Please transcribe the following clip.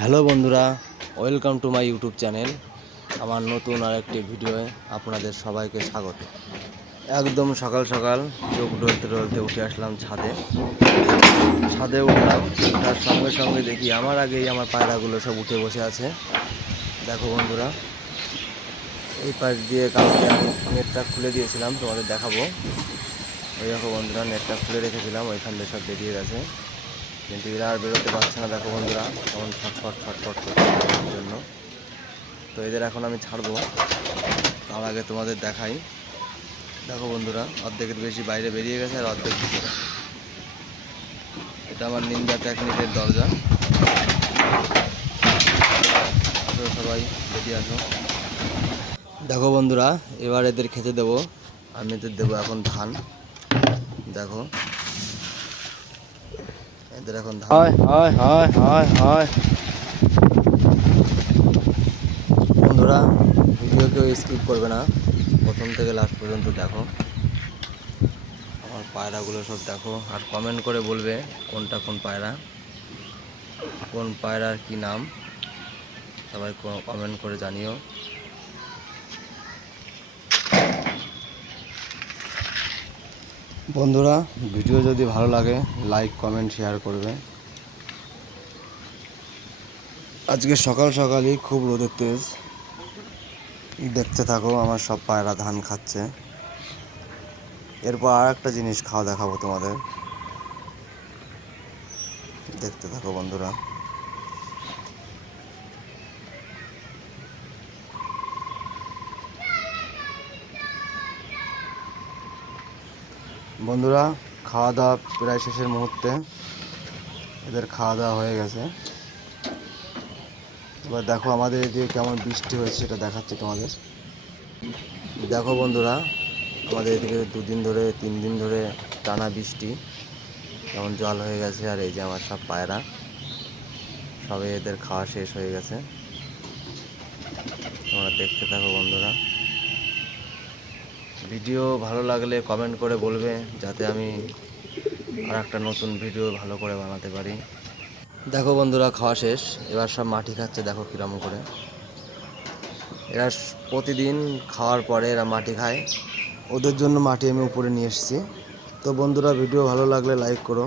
Hello বন্ধুরা, welcome to my YouTube channel. আমার নতুন আর একটি ভিডিওয়ে আপনাদের সবাইকে স্বাগত। একদম সকাল সকাল চোখ ডলতে ডলতে উঠে আসলাম ছাদে। ছাদে উঠলাম, তার সঙ্গে সঙ্গে দেখি আমার আগেই আমার পায়রাগুলো সব উঠে বসে আছে। দেখো বন্ধুরা, এই পাশ দিয়ে কালকে আমি নেটটা খুলে দিয়েছিলাম, তোমাদের দেখাবো। ওই দেখো বন্ধুরা, নেটটা খুলে রেখেছিলাম, ওইখান দিয়ে সব বেরিয়ে গেছে। কিন্তু এরা আর বেরোতে পারছে না, দেখো বন্ধুরা, কেমন ছটফট ছটফট করছে জন্য। তো এদের এখন আমি ছাড়বো। তার আগে তোমাদের দেখাই। দেখো বন্ধুরা, অর্ধেকের বেশি বাইরে বেরিয়ে গেছে আর অর্ধেক এটা আমার নিন্দা টেকনিকের দরজা। সবাই, বেরিয়ে আসো। দেখো বন্ধুরা, এবার এদের খেতে দেবো। আমি এদের দেবো এখন ধান। দেখো। এদের এখন হয় হয় হয় হয় হয়। বন্ধুরা ভিডিও কেউ স্কিপ করবে না। প্রথম থেকে লাস্ট পর্যন্ত দেখো। আমার পায়রাগুলো সব দেখো। আর কমেন্ট করে বলবে কোনটা কোন পায়রা। কোন পায়রার কি নাম? সবাই কমেন্ট করে জানিও। বন্ধুরা, ভিডিও যদি ভালো লাগে লাইক কমেন্ট শেয়ার করবে। আজকে সকাল সকালই খুব রোদের তেজ। দেখতে থাকো, আমার সব পায়রা ধান খাচ্ছে। এরপর আর একটা জিনিস খাওয়া দেখাবো তোমাদের। দেখতে থাকো বন্ধুরা। বন্ধুরা খাওয়া দাওয়া প্রায় শেষের মুহূর্তে। এদের খাওয়া দাওয়া হয়ে গেছে। এবার দেখো আমাদের এদিকে কেমন বৃষ্টি হয়েছে, সেটা দেখাচ্ছি তোমাদের। দেখো বন্ধুরা, আমাদের এদিকে দুদিন ধরে, তিন দিন ধরে টানা বৃষ্টি। কেমন জল হয়ে গেছে, আর এই যে আমার সব পায়রা। সবে এদের খাওয়া শেষ হয়ে গেছে। তোমরা দেখতে থাকো বন্ধুরা। ভিডিও ভালো লাগলে কমেন্ট করে বলবে, যাতে আমি আর একটা নতুন ভিডিও ভালো করে বানাতে পারি। দেখো বন্ধুরা, খাওয়া শেষ। এবার সব মাটি খাচ্ছে, দেখো কিরম করে। এরা প্রতিদিন খাওয়ার পরে এরা মাটি খায়। ওদের জন্য মাটি আমি উপরে নিয়ে এসেছি। তো বন্ধুরা ভিডিও ভালো লাগলে লাইক করো।